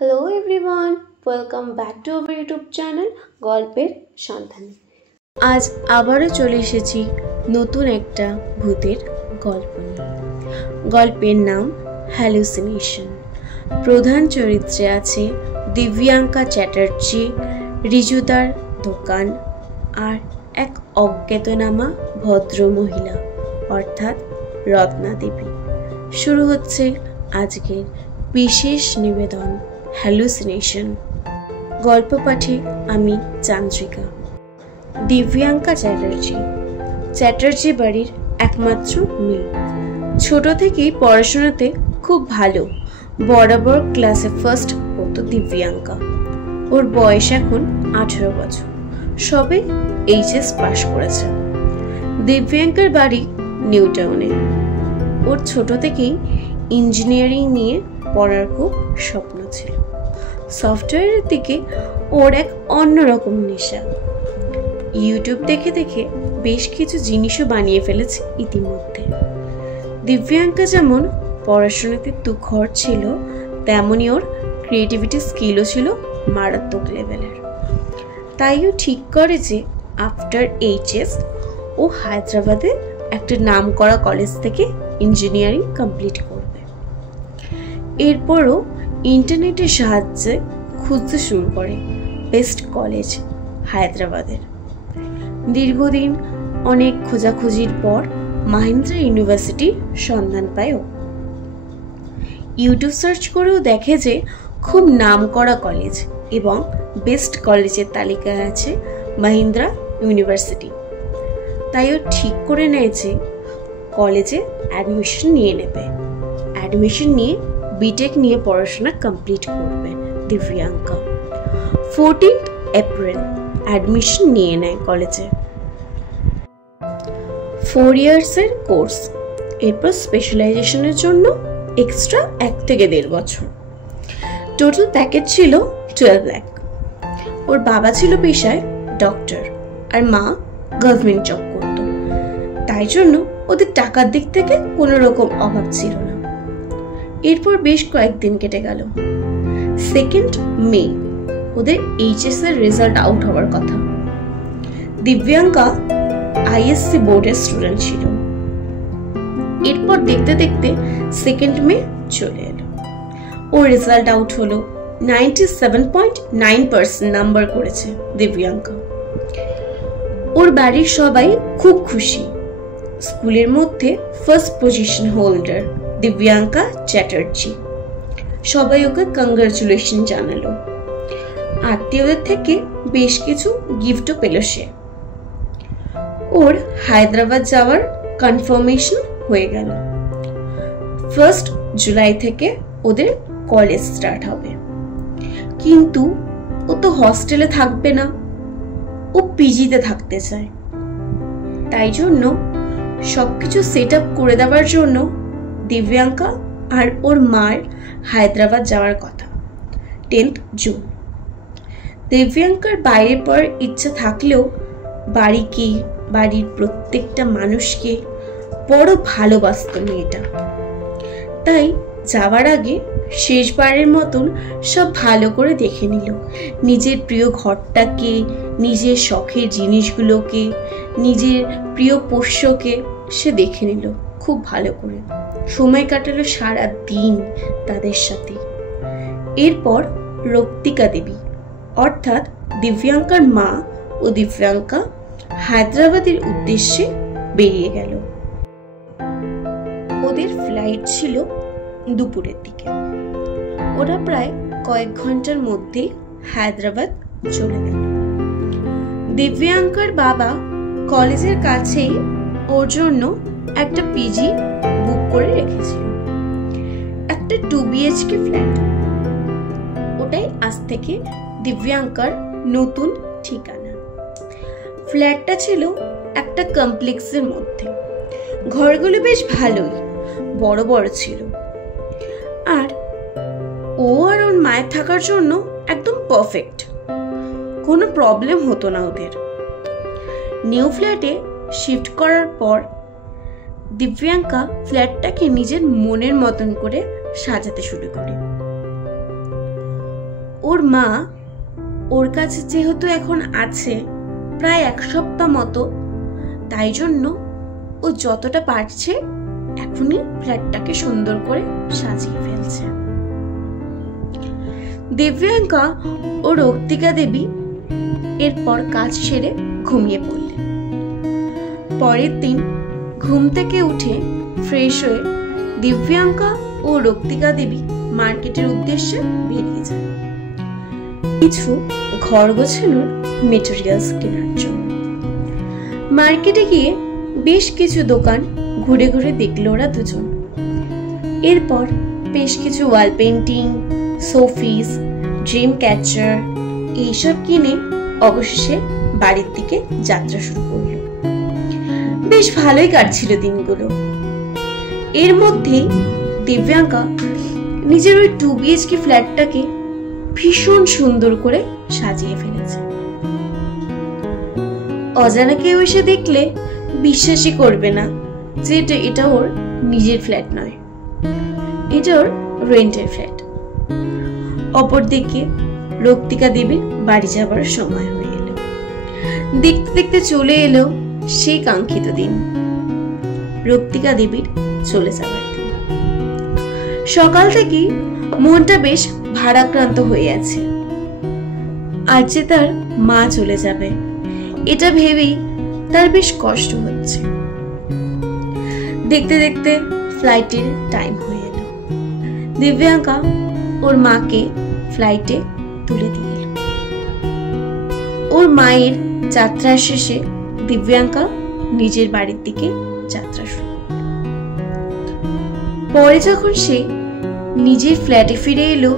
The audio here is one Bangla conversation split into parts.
Hello everyone, welcome back to our YouTube channel গল্পের সন্ধানে। আজ আবারও চলে এসেছি নতুন একটা ভূতের গল্প নিয়ে। গল্পের নাম হ্যালুসিনেশন। প্রধান চরিত্রে আছে দিব্যাঙ্কা চ্যাটার্জি, রিজুদার দোকান আর এক অজ্ঞাতনামা ভদ্রমহিলা অর্থাৎ রত্না দেবী। শুরু হচ্ছে আজকের বিশেষ নিবেদন হ্যালুসিনেশন। গল্প পাঠে আমি চান্দ্রিকা। দিব্যাঙ্কা চ্যাটার্জি বাড়ির একমাত্র মেয়ে। ছোট থেকেই পড়াশোনাতে খুব ভালো, বরাবর ক্লাসে ফার্স্ট হতো দিব্যাঙ্কা। ওর বয়স এখন 18 বছর, সবে এইচএস পাশ করেছে। দিব্যাঙ্কার বাড়ি নিউ টাউনে। ওর ছোট থেকেই ইঞ্জিনিয়ারিং নিয়ে পড়ার খুব স্বপ্ন ছিল। সফটওয়্যারের দিকে ওর এক অন্যরকম নেশা। ইউটিউব দেখে দেখে বেশ কিছু জিনিসও বানিয়ে ফেলেছে ইতিমধ্যে। দিব্যাঙ্কা যেমন পড়াশোনাতে তুখর ছিল, তেমনই ওর ক্রিয়েটিভিটি স্কিলও ছিল মারাত্মক লেভেলের। তাই ও ঠিক করে যে আফটার এইচএস ও হায়দ্রাবাদে একটা নামকরা কলেজ থেকে ইঞ্জিনিয়ারিং কমপ্লিট করবে। এরপরও ইন্টারনেটের সাহায্যে খুঁজতে শুরু করে বেস্ট কলেজ হায়দ্রাবাদের। দীর্ঘদিন অনেক খোঁজাখুঁজির পর মাহিন্দ্রা ইউনিভার্সিটির সন্ধান পায় ও। ইউটিউব সার্চ করেও দেখে যে খুব নামকরা কলেজ এবং বেস্ট কলেজের তালিকায় আছে মাহিন্দ্রা ইউনিভার্সিটি। তাই ও ঠিক করে নেয় যে কলেজে অ্যাডমিশন নিয়ে নেবে। অ্যাডমিশন নিয়ে বিটেক নিয়ে পড়াশোনা কমপ্লিট করবে দিব্যাঙ্কা। 14 এপ্রিল অ্যাডমিশন নিয়ে নেয় কলেজে। 4 ইয়ার্সের কোর্স, এরপর স্পেশালাইজেশনের জন্য এক্সট্রা 1 থেকে 1.5 বছর। টোটাল প্যাকেজ ছিল 12 লাখ। ওর বাবা ছিল পেশায় ডক্টর আর মা গভর্নমেন্ট জব করত, তাই জন্য ওদের টাকার দিক থেকে কোনো রকম অভাব ছিল না। এরপর বেশ কয়েকদিন কেটে গেল। 2 মে ওদের এইচএস এর রেজাল্ট আউট হওয়ার কথা। দিব্যাঙ্কা আইএসসি বোর্ডের স্টুডেন্ট ছিল। এরপর দেখতে দেখতে 2 মে চলে এলো। ওর রেজাল্ট আউট হলো। 97.9% নাম্বার করেছে দিব্যাঙ্কা। ওর বাড়ির সবাই খুব খুশি। স্কুলের মধ্যে first position holder Divyanka Chatterjee. সবাই ওকে কংগ্রাচুলেশন জানালো। আত্মীয়দের থেকে বেশ কিছু গিফটও পেল সে। ওর হায়দ্রাবাদ যাওয়ার কনফার্মেশন হয়ে গেল। 1 জুলাই থেকে ওদের কলেজ স্টার্ট হবে। কিন্তু ও তো হস্টেলে থাকবে না, ও পিজিতে থাকতে চায়। তাই জন্য সবকিছু সেট আপ করে দেওয়ার জন্য দিব্যাঙ্কা আর ওর মার হায়দ্রাবাদ যাওয়ার কথা 10 জুন। দিব্যাঙ্কার বাইরে পড়ার ইচ্ছা থাকলেও বাড়িকে, বাড়ির প্রত্যেকটা মানুষকে বড় ভালোবাসত মেয়েটা। তাই যাওয়ার আগে শেষবারের মতন সব ভালো করে দেখে নিল। নিজের প্রিয় ঘরটাকে, নিজের শখের জিনিসগুলোকে, নিজের প্রিয় পোষ্যকে সে দেখে নিল খুব ভালো করে। সময় কাটালো সারা দিন তাদের সাথে। এরপর রক্তিকা দেবী অর্থাৎ দিব্যাঙ্কার মা ও দিব্যাঙ্কা হায়দ্রাবাদের উদ্দেশ্যে বেরিয়ে গেল। ওদের ফ্লাইট ছিল দুপুরের দিকে। ওরা প্রায় কয়েক ঘন্টার মধ্যে হায়দ্রাবাদ চলে গেল। দিব্যাঙ্কার বাবা কলেজের কাছেই ওর জন্য একটা পিজি বুক করে রেখেছিল, একটা 2 BHK ফ্ল্যাট। ওটাই আজ থেকে দিব্যাঙ্কার নতুন ঠিকানা। ফ্ল্যাটটা ছিল একটা কমপ্লেক্সের মধ্যে। ঘরগুলো বেশ ভালোই, বড় বড় ছিল। আর ও আর ওর মায়ের থাকার জন্য একদম পারফেক্ট, কোনো প্রবলেম হতো না ওদের। নিউ ফ্ল্যাটে শিফট করার পর দিব্যাঙ্কা ফ্ল্যাটটাকে নিজের মনের মতন করে সাজাতে শুরু করে। ওর মা ওর কাছে যেহেতু এখন আছে প্রায় 1 সপ্তাহ মতো, তাই জন্য ও যতটা পারছে এখনই ফ্ল্যাটটাকে সুন্দর করে সাজিয়ে ফেলছে। দিব্যাঙ্কা ও রক্তিকা দেবী এরপর কাজ সেরে ঘুমিয়ে পড়লেন। পরের দিন ঘুম থেকে উঠে ফ্রেশ হয়ে দিব্যাঙ্কা ও রক্তিকা দেবী মার্কেটের উদ্দেশ্যে বেরিয়ে যান কিছু ঘর গোছানোর মেটেরিয়ালস কেনার জন্য। মার্কেটে গিয়ে বেশ কিছু দোকান ঘুরে ঘুরে দেখলো ওরা দুজন। এরপর বেশ কিছু wall painting, showpiece, dream catcher এইসব কিনে অবশেষে বাড়ির দিকে যাত্রা শুরু করলো। বেশ ভালোই কাটছিল দিনগুলো। এর মধ্যেই দিব্যাঙ্কা নিজের ওই 2 BHK ফ্ল্যাটটাকে ভীষণ সুন্দর করে সাজিয়ে ফেলেছে। অজানা কেউ এসে দেখলে বিশ্বাসই করবে না যে এটা ওর নিজের ফ্ল্যাট নয়, এটা ওর রেন্টের ফ্ল্যাট। অপরদিকে রক্তিকা দেবীর বাড়ি যাবার সময় হয়ে এলো। দেখতে দেখতে চলে এলো সেই কাঙ্ক্ষিত দিন, রক্তিকা দেবীর চলে যাবার দিন। সকাল থেকেই মনটা বেশ ভারাক্রান্ত হয়ে আছে। আজ যে তার মা চলে যাবে এটা ভেবেই তার বেশ কষ্ট হচ্ছে। দেখতে দেখতে ফ্লাইটের টাইম হয়ে এলো। দিব্যাঙ্কা ওর মাকে ফ্লাইটে তুলে দিয়ে এলো। ওর মায়ের যাত্রা শেষে দিব্যাঙ্কা নিজের বাড়ির দিকে যাত্রা শুরু। পরে যখন সে নিজের ফ্ল্যাটে ফিরে এলো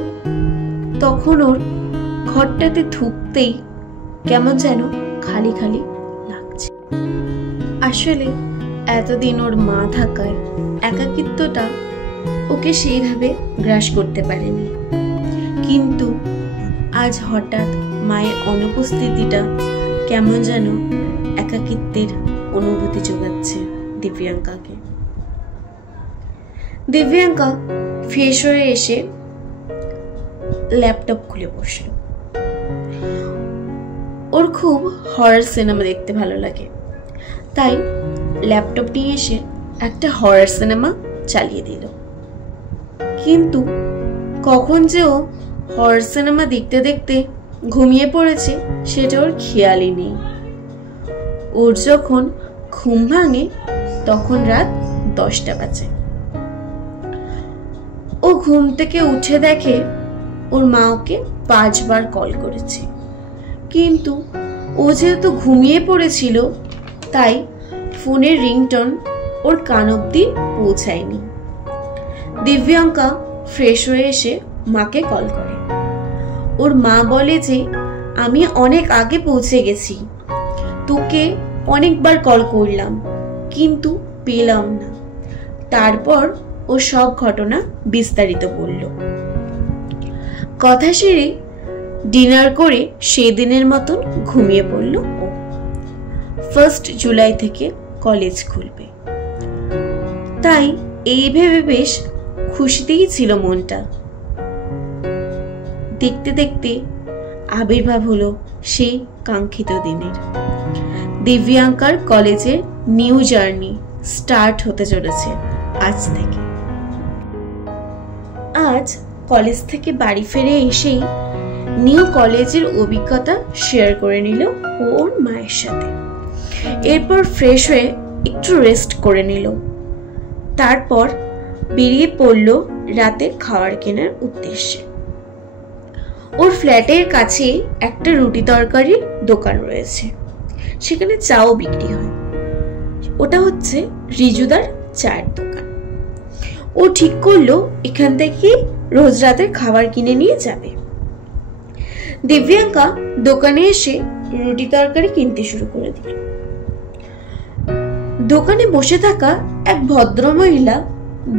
তখন ওর ঘরটাতে ঢুকতেই কেমন যেন খালি খালি লাগছে। আসলে এতদিন ওর মা থাকায় একাকিত্বটা ওকে সেইভাবে গ্রাস করতে পারেনি, কিন্তু আজ হঠাৎ মায়ের অনুপস্থিতিটা কেমন যেন একাকিত্বের অনুভূতি যোগাচ্ছে দিব্যাঙ্কাকে। দিব্যাঙ্কা ফ্রেশ হয়ে এসে ল্যাপটপ খুলে বসলো। ওর খুব হরর সিনেমা দেখতে ভালো লাগে, তাই ল্যাপটপ নিয়ে এসে একটা হরর সিনেমা চালিয়ে দিল। কিন্তু কখন যে ও হরর সিনেমা দেখতে দেখতে ঘুমিয়ে পড়েছে সেটা ওর খেয়ালই নেই। ওর যখন ঘুম ভাঙে তখন রাত 10টা বাজে। ও ঘুম থেকে উঠে দেখে ওর মা ওকে 5 বার কল করেছে, কিন্তু ও যেহেতু ঘুমিয়ে পড়েছিল তাই ফোনের রিংটোন ওর কান অবধি পৌঁছায়নি। দিব্যাঙ্কা ফ্রেশ হয়ে এসে মাকে কল করে। ওর মা বলে যে আমি অনেক আগে পৌঁছে গেছি, তোকে অনেকবার কল করলাম কিন্তু পেলাম না। তারপর ও সব ঘটনা বিস্তারিত বলল। কথা সেরে ডিনার করে সেদিনের মতন ঘুমিয়ে পড়ল ও। 1 জুলাই থেকে কলেজ খুলবে, তাই এই ভেবে বেশ খুশিতেই ছিল মনটা। দেখতে দেখতে আবির্ভাব হলো সেই কাঙ্ক্ষিত দিনের। দিব্যাঙ্কার কলেজের নিউ জার্নি স্টার্ট হতে চলেছে আজ থেকে। আজ কলেজ থেকে বাড়ি ফিরে এসেই নিউ কলেজের অভিজ্ঞতা শেয়ার করে নিল ওর মায়ের সাথে। এরপর ফ্রেশ হয়ে একটু রেস্ট করে নিল। তারপর বেরিয়ে পড়ল রাতে খাবার কেনার উদ্দেশ্যে। ওর ফ্ল্যাটের কাছে একটা রুটি তরকারির দোকান রয়েছে, সেখানে চাও বিক্রি হয়। ওটা হচ্ছে রিজুদার চায়ের দোকান। ও ঠিক করলো এখান থেকে রোজ রাতের খাবার কিনে নিয়ে যাবে। দিব্যাঙ্কা দোকানে এসে রুটি তরকারি কিনতে শুরু করে দিল। দোকানে বসে থাকা এক ভদ্রমহিলা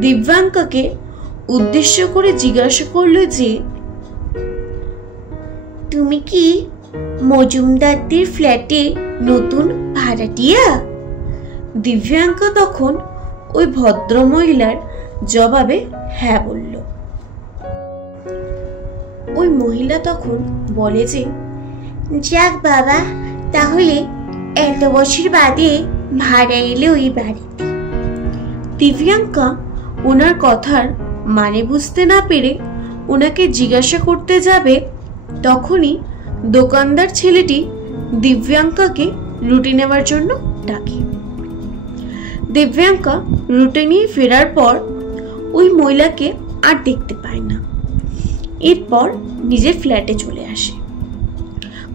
দিব্যাঙ্কাকে উদ্দেশ্য করে জিজ্ঞাসা করলো যে, তুমি কি মজুমদারদের ফ্ল্যাটে নতুন ভাড়াটিয়া? দিব্যাঙ্কা তখন ওই ভদ্রমহিলার জবাবে হ্যাঁ বলল। ওই মহিলা তখন বলে যে, যাক বাবা, তাহলে এত বছর বাদে ভাড়া এলে ওই বাড়িতে। দিব্যাঙ্কা ওনার কথার মানে বুঝতে না পেরে ওনাকে জিজ্ঞাসা করতে যাবে, তখনই দোকানদার ছেলেটি দিব্যাঙ্কাকে রুটি নেওয়ার জন্য ডাকে। দিব্যাঙ্কা রুটি নিয়ে ফেরার পর ওই মহিলাকে আর দেখতে পায় না। এরপর নিজের ফ্ল্যাটে চলে আসে।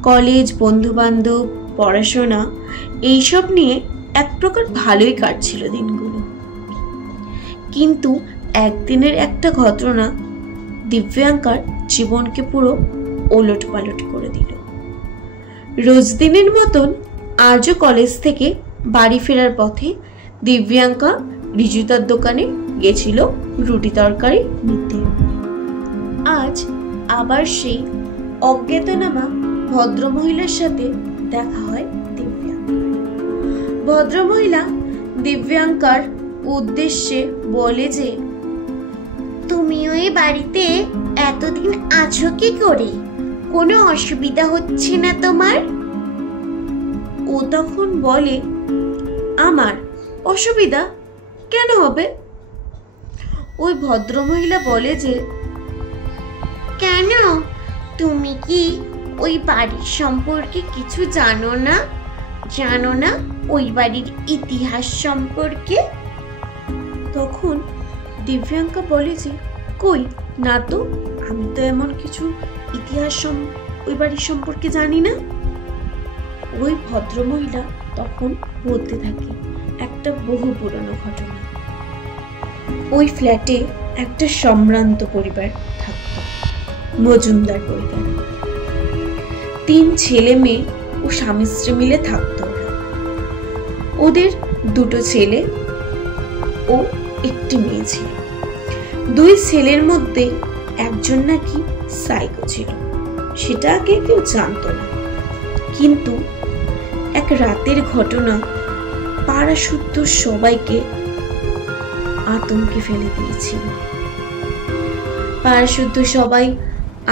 কলেজ, বন্ধু বান্ধব, পড়াশোনা এইসব নিয়ে এক প্রকার ভালোই কাটছিল দিনগুলো। কিন্তু একদিনের একটা ঘটনা দিব্যাঙ্কার জীবনকে পুরো ওলট পালট করে দিল। রোজ দিনের মতন আজও কলেজ থেকে বাড়ি ফেরার পথে দিব্যাঙ্কা রিজুতার দোকানে গেছিল রুটি তরকারি নিতে। আজ আবার সেই অজ্ঞাতনামা ভদ্রমহিলার সাথে দেখা হয় দিব্যাঙ্কার। ভদ্রমহিলা দিব্যাঙ্কার উদ্দেশ্যে বলে যে, তুমি ওই বাড়িতে এতদিন আছো কি করে? কোনো অসুবিধা হচ্ছে না তোমার? ও তখন বলে, আমার অসুবিধা কেন হবে? ওই ভদ্রমহিলা বলে যে, কেন, তুমি কি ওই বাড়ির সম্পর্কে কিছু জানো না? জানো না ওই বাড়ির ইতিহাস সম্পর্কে? তখন দিব্যাঙ্কা বলে যে, কই না তো, আমি তো এমন কিছু ইতিহাস ওই বাড়ির সম্পর্কে জানি না। ওই ভদ্রমহিলা তখন বলতে থাকে একটা বহু পুরনো ঘটনা। ওই ফ্ল্যাটে একটা সম্ভ্রান্ত পরিবার থাকতো, মজুমদার পরিবার। 3 ছেলে মেয়ে ও স্বামী স্ত্রী মিলে থাকতো ওরা। ওদের 2 ছেলে ও 1 মেয়ে ছিল। 2 ছেলের মধ্যে একজন নাকি সাইকো ছিল, সেটা আগে কেউ জানতো না। কিন্তু এক রাতের ঘটনা পাড়া শুদ্ধ সবাইকে আতঙ্কে ফেলে দিয়েছিল। পাড়া শুদ্ধ সবাই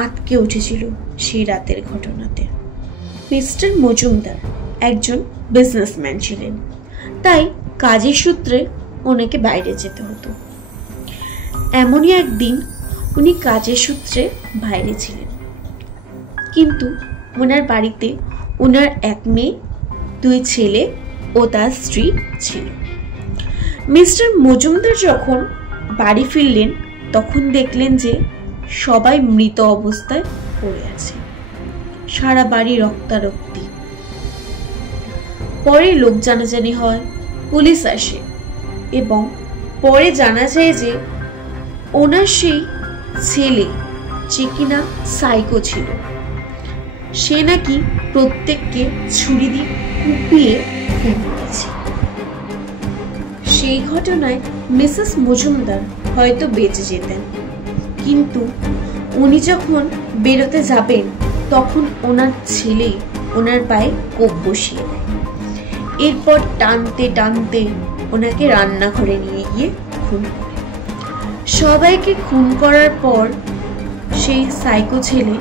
আটকে উঠেছিল সেই রাতের ঘটনাতে। মিস্টার মজুমদার একজন বিজনেসম্যান ছিলেন, তাই কাজের সূত্রে ওনাকে বাইরে যেতে হতো। এমনই একদিন উনি কাজের সূত্রে বাইরে ছিলেন, কিন্তু ওনার বাড়িতে ওনার 1 মেয়ে, 2 ছেলে ও তার স্ত্রী ছিল। মিস্টার মজুমদার যখন বাড়ি ফিরলেন তখন দেখলেন যে সবাই মৃত অবস্থায় পড়ে আছে, সারা বাড়ি রক্তারক্তি। পরে লোক জানাজানি হয়, পুলিশ আসে এবং পরে জানা যায় যে ওনার সেই ছেলে, যে কিনা সাইকো ছিল, সে নাকি প্রত্যেককে ছুরি দিয়ে কুপিয়ে খুন করেছে। সেই ঘটনায় মিসেস মজুমদার হয়তো বেঁচে যেতেন, কিন্তু উনি যখন বেরোতে যাবেন তখন ওনার ছেলে ওনার পায়ে কোপ বসিয়ে দেয়। এরপর টানতে টানতে ওনাকে রান্নাঘরে নিয়ে গিয়ে খুন করে। সবাইকে খুন করার পর সেই সাইকো ছেলে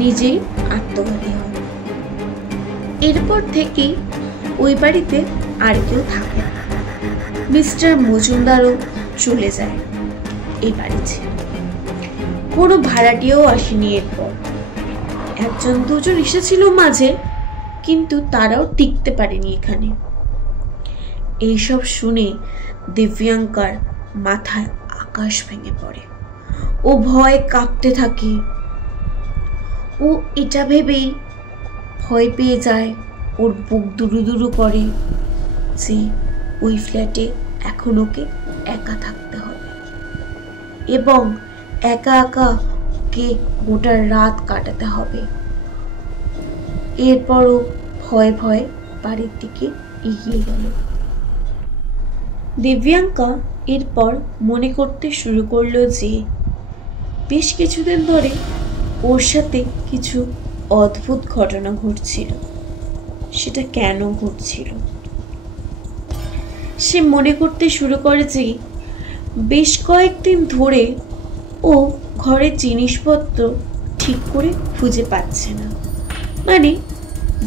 নিজেই আত্মঘাতী হয়। এরপর থেকেই ওই বাড়িতে আর কেউ থাকে না। মিস্টার মজুমদারও চলে যায় এই বাড়ি ছেড়ে। কোনো ভাড়াটিয়াও আসেনি এরপর। 1-2 এসেছিল মাঝে, কিন্তু তারাও টিকতে পারেনি এখানে। এইসব শুনে দিব্যাঙ্কার মাথায় আকাশ ভেঙে পড়ে। ও ভয়ে কাঁপতে থাকে। ও এটা ভেবেই ভয় পেয়ে যায়, ওর বুক দুরু দুরু করে যে ওই ফ্ল্যাটে এখন ওকে একা থাকতে হবে এবং একা একা ওকে গোটা রাত কাটাতে হবে। এরপরও ভয়ে ভয়ে বাড়ির দিকে এগিয়ে গেল। দিব্যাঙ্কা এরপর মনে করতে শুরু করলো যে বেশ কিছুদিন ধরে ওর সাথে কিছু অদ্ভুত ঘটনা ঘটছিল। সেটা কেন ঘটছিল? সে মনে করতে শুরু করে যে বেশ কয়েকদিন ধরে ও ঘরের জিনিসপত্র ঠিক করে খুঁজে পাচ্ছে না, মানে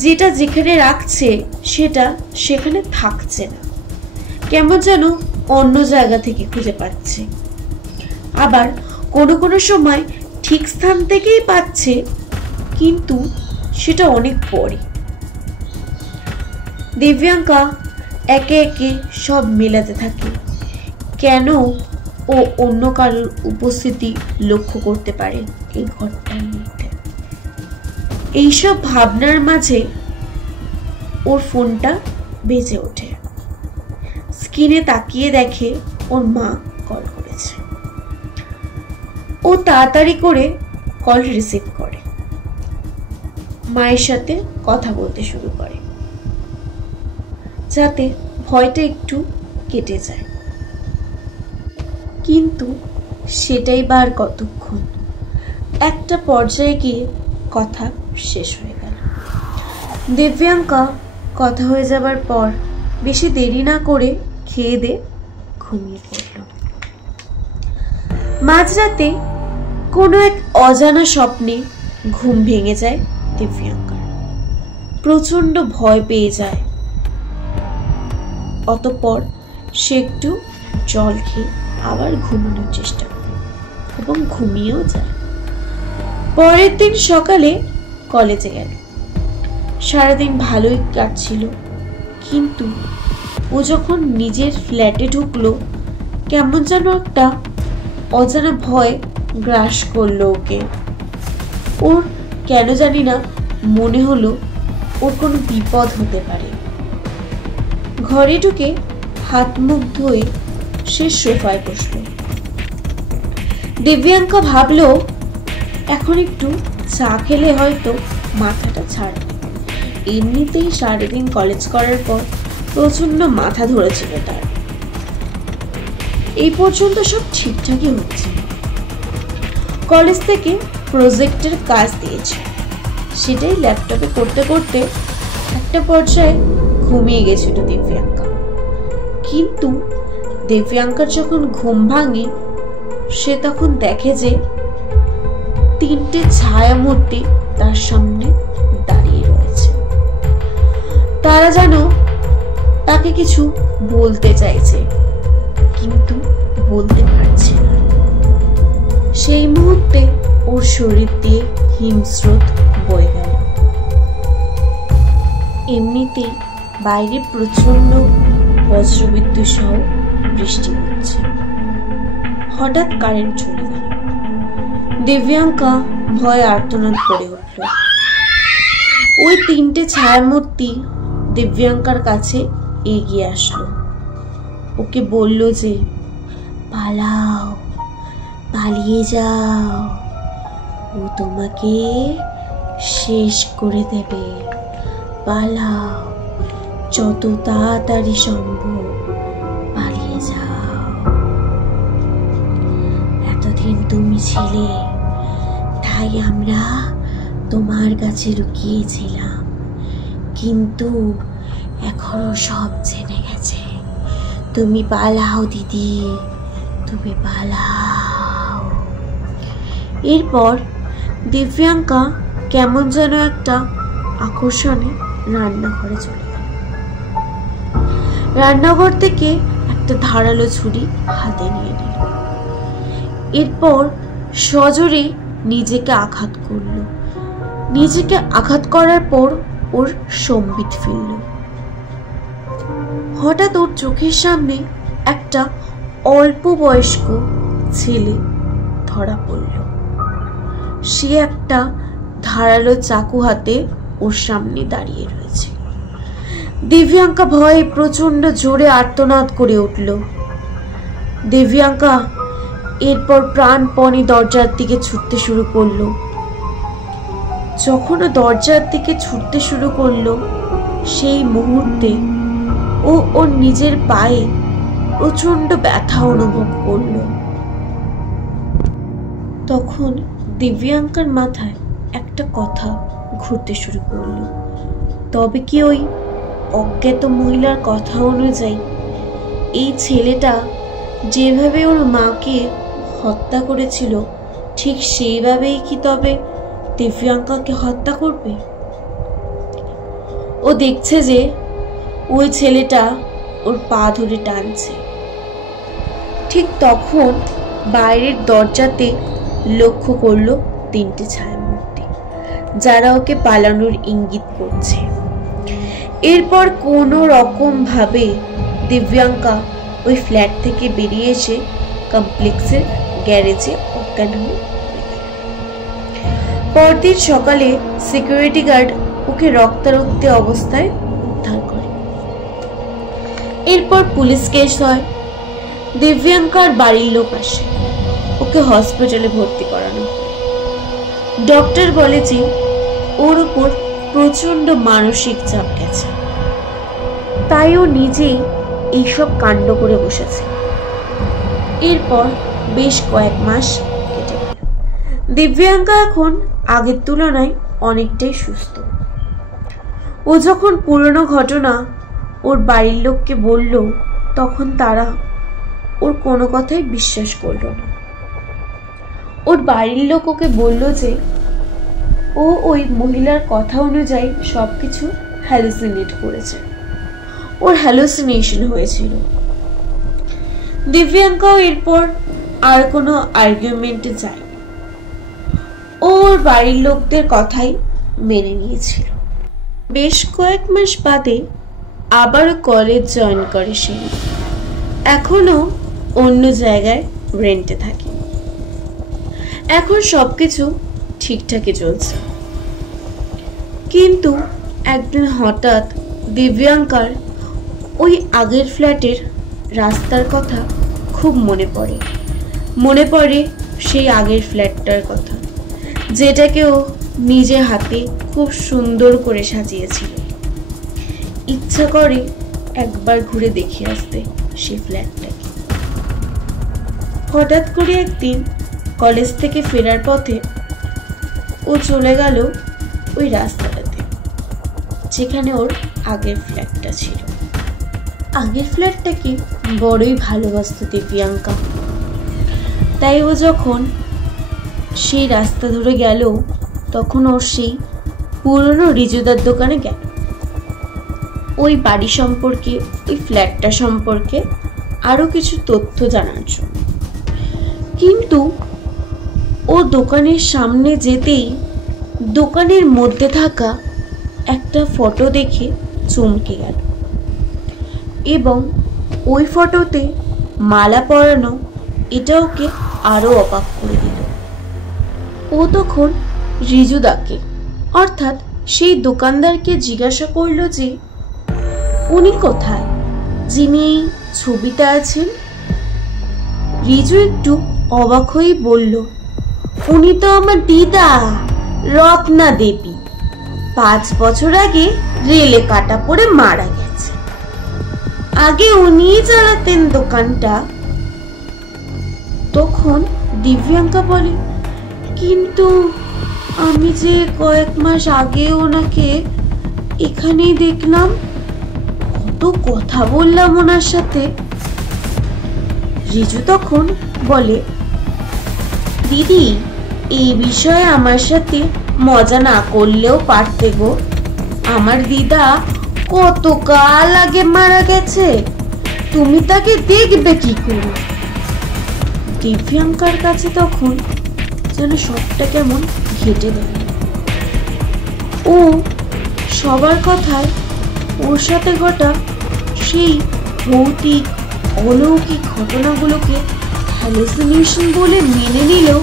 যেটা যেখানে রাখছে সেটা সেখানে থাকছে না, কেমন যেন অন্য জায়গা থেকে খুঁজে পাচ্ছে। আবার কোনো কোনো সময় ঠিক স্থান থেকেই পাচ্ছে, কিন্তু সেটা অনেক পরে। দিব্যাঙ্কা একে একে সব মেলাতে থাকে। কেন ও অন্য কারোর উপস্থিতি লক্ষ্য করতে পারে এই ঘরটার মধ্যে? এইসব ভাবনার মাঝে ওর ফোনটা বেজে ওঠে। স্ক্রিনে তাকিয়ে দেখে ওর মা কল করেছে। ও তাড়াতাড়ি করে কল রিসিভ করে, মায়ের সাথে কথা বলতে শুরু করে, যাতে ভয়টা একটু কেটে যায়। কিন্তু সেটাই বা আর কতক্ষণ? একটা পর্যায়ে গিয়ে কথা শেষ হয়ে গেল। দিব্যাঙ্কা কথা হয়ে যাবার পর বেশি দেরি না করে খেয়ে দিয়ে ঘুমিয়ে পড়ল। মাঝরাতে কোনো এক অজানা স্বপ্নে ঘুম ভেঙে যায় দিব্যাঙ্কার। প্রচন্ড ভয় পেয়ে যায়। অতঃপর সে একটু জল খেয়ে আবার ঘুমানোর চেষ্টা করে এবং ঘুমিয়েও যায়। পরের দিন সকালে কলেজে গেল। সারাদিন ভালোই কাটছিল, কিন্তু ও যখন নিজের ফ্ল্যাটে ঢুকলো, কেমন যেন একটা অজানা ভয় গ্রাস করলো ওকে। ওর কেন জানি না মনে হলো ওর কোনো বিপদ হতে পারে। ঘরে ঢুকে হাত মুখ ধুয়ে সে সোফায় বসল। দিব্যাঙ্কা ভাবলো এখন একটু চা খেলে হয়তো মাথাটা ছাড়বে। এমনিতেই সারাদিন কলেজ করার পর প্রচন্ড মাথা ধরেছিল তার। এই পর্যন্ত সব ঠিকঠাকই হচ্ছে। কলেজ থেকে প্রজেক্টের কাজ দিয়েছে, সেটাই ল্যাপটপে করতে করতে একটা পর্যায়ে ঘুমিয়ে গেছিল দিব্যাঙ্কা। কিন্তু দিব্যাঙ্কার যখন ঘুম ভাঙে, সে তখন দেখে যে 3টে ছায়ামূর্তি তার সামনে দাঁড়িয়ে রয়েছে। তারা যেন তাকে কিছু বলতে চাইছে, কিন্তু বলতে পারছে না। সেই মুহূর্তে ওর শরীর দিয়ে হিমস্রোত বয়ে গেল। এমনিতেই বাইরে প্রচন্ড বজ্রবিদ্যুৎ সহ বৃষ্টি হচ্ছে। হঠাৎ কারেন্ট চলে গেল। দিব্যাঙ্কা ভয়ে আর্তনাদ করে উঠল। ওই 3টে ছায়ামূর্তি দিব্যাঙ্কার কাছে এগিয়ে আসলো। ওকে বলল যে পালাও, পালিয়ে যাও, ও তোমাকে শেষ করে দেবে, পালাও, যত তাড়াতাড়ি সম্ভব পালিয়ে যাও। এতদিন তুমি ছিলে, তাই আমরা তোমার কাছে লুকিয়েছিলাম, কিন্তু এখনো সব জেনে গেছে। তুমি পালাও দিদি, তুমি পালাও। এরপর দিব্যাঙ্কা কেমন যেন একটা আকর্ষণে রান্নাঘরে চলে গেল। রান্নাঘর থেকে একটা ধারালো ছুরি হাতে নিয়ে নিল। এরপর সজোরে নিজেকে আঘাত করল। নিজেকে আঘাত করার পর ওর সম্বিত ফিরল। হঠাৎ ওর চোখের সামনে একটা অল্প বয়স্ক ছেলে ধরা পড়ল। সে একটা ধারালো চাকু হাতে ওর সামনে দাঁড়িয়ে রয়েছে। দিব্যাঙ্কা ভয়ে প্রচন্ড জোরে আর্তনাদ করে উঠল। দিব্যাঙ্কা এরপর প্রাণপণে দরজার দিকে ছুটতে শুরু করলো। যখন ও দরজার দিকে ছুটতে শুরু করলো, সেই মুহূর্তে ও ওর নিজের পায়ে প্রচন্ড ব্যথা অনুভব করলো। তখন দিব্যাঙ্কার মাথায় একটা কথা ঘুরতে শুরু করলো। তবে কি ওই অজ্ঞাত মহিলার কথা অনুযায়ী এই ছেলেটা যেভাবে ওর মাকে হত্যা করেছিল, ঠিক সেইভাবেই কি তবে দিব্যাঙ্কাকে হত্যা করবে। ও দেখছে যে ওই ছেলেটা ওর পা ধরে টানছে। ঠিক তখন বাইরের দরজাতে লক্ষ্য করলো 3টে ছায়ামূর্তি, যারা ওকে পালানোর ইঙ্গিত করছে। এরপর কোনো রকম ভাবে দিব্যাঙ্কা ওই ফ্ল্যাট থেকে বেরিয়ে এসে কমপ্লেক্সের গ্যারেজে অজ্ঞান হয়ে পরদিন সকালে সিকিউরিটি গার্ড ওকে রক্তারক্ত অবস্থায় উদ্ধার করে। এরপর পুলিশ কেস হয়। দিব্যাঙ্কার বাড়ির লোক আসে, ওকে হসপিটালে ভর্তি করানো। ডক্টর বলে যে ওর উপর প্রচন্ড মানসিক চাপ গেছে, তাই ও নিজেই এইসব কাণ্ড করে বসেছে। এরপর বেশ কয়েক মাস কেটে গেল। দিব্যাঙ্কা এখন আগের তুলনায় অনেকটাই সুস্থ। ও যখন পুরনো ঘটনা ওর বাড়ির লোককে বলল, তখন তারা ওর কোনো কথাই বিশ্বাস করল না। ওর বাড়ির লোক ওকে বলল যে ও ওই মহিলার কথা অনুযায়ী সবকিছু হ্যালুসিনেট করেছে, ওর হ্যালুসিনেশন হয়েছিল। দিব্যাঙ্কাও এরপর আর কোনো আর্গুমেন্টে যায়নি। ওর বাড়ির লোকদের কথাই মেনে নিয়েছিল। বেশ কয়েক মাস বাদে আবারও কলেজ জয়েন করে সে। এখনো অন্য জায়গায় রেন্টে থাকে। এখন সবকিছু ঠিকঠাকই চলছে, কিন্তু একদিন হঠাৎ দিব্যাঙ্কার ওই আগের ফ্ল্যাটের রাস্তার কথা খুব মনে পড়ে সেই আগের ফ্ল্যাটটার কথা, যেটাকে ও নিজে হাতে খুব সুন্দর করে সাজিয়েছিল। ইচ্ছা করে একবার ঘুরে দেখে আসতে সেই ফ্ল্যাটটাকে। হঠাৎ করে একদিন কলেজ থেকে ফেরার পথে ও চলে গেল ওই রাস্তাটাতে, যেখানে ওর আগের ফ্ল্যাটটা ছিল। আগের ফ্ল্যাটটাকে বড়ই ভালোবাসত দিব্যাঙ্কা, তাই ও যখন সেই রাস্তা ধরে গেল, তখন ওর সেই পুরনো রিজুদার দোকানে গেল ওই বাড়ি সম্পর্কে, ওই ফ্ল্যাটটা সম্পর্কে আরো কিছু তথ্য জানার জন্য। কিন্তু ও দোকানের সামনে যেতেই দোকানের মধ্যে থাকা একটা ফটো দেখে চমকে গেল, এবং ওই ফটোতে মালা পরানো, এটা ওকে আরো অবাক করে দিল। ও তখন রিজুদাকে অর্থাৎ সেই দোকানদারকে জিজ্ঞাসা করল যে উনি কোথায়, যিনি ছবিতে আছেন। রিজু একটু অবাক হয়ে বলল, উনি তো আমার দিদা রত্না দেবী, 5 বছর আগে রেলে কাটা পড়ে মারা গেছে। আগে উনিই চালাতেন দোকানটা। তখন দিব্যাঙ্কা বলে, কিন্তু আমি যে কয়েক মাস আগে ওনাকে এখানেই দেখলাম, কত কথা বললাম ওনার সাথে। রিজু তখন বলে, দিদি এই বিষয়ে আমার সাথে মজা না করলেও পারতে গো, আমার দিদা কত কাল আগে মারা গেছে, তুমি তাকে দেখবে কি করে। দিব্যাঙ্কার কাছে তখন যেন সবটা কেমন ঘেটে দেয়। ও সবার কথায় ওর সাথে ঘটা সেই ভৌতিক অলৌকিক ঘটনাগুলোকে হ্যালুসিনেশন বলে মেনে নিলেও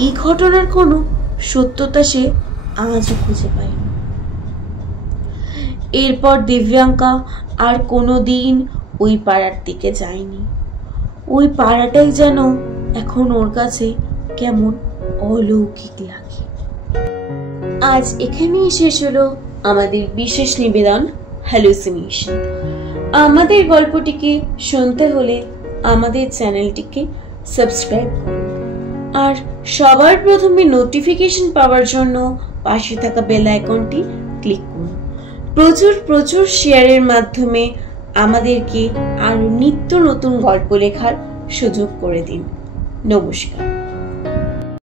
এই ঘটনার কোনো সত্যতা সে আজও খুঁজে পায়নি। এরপর দিব্যাঙ্কা আর কোনোদিন ওই পাড়ার দিকে যায়নি। ওই পাড়াটাই যেন এখন ওর কাছে কেমন অলৌকিক লাগে। আজ এখানেই শেষ হলো আমাদের বিশেষ নিবেদন হ্যালুসিনেশন। আমাদের গল্পটিকে শুনতে হলে আমাদের চ্যানেলটিকে সাবস্ক্রাইব করুন, আর সবার প্রথমে নোটিফিকেশন পাওয়ার জন্য পাশে থাকা বেল আইকনটি ক্লিক করুন। প্রচুর শেয়ারের মাধ্যমে আমাদেরকে আরো নিত্য নতুন গল্প লেখার সুযোগ করে দিন। নমস্কার।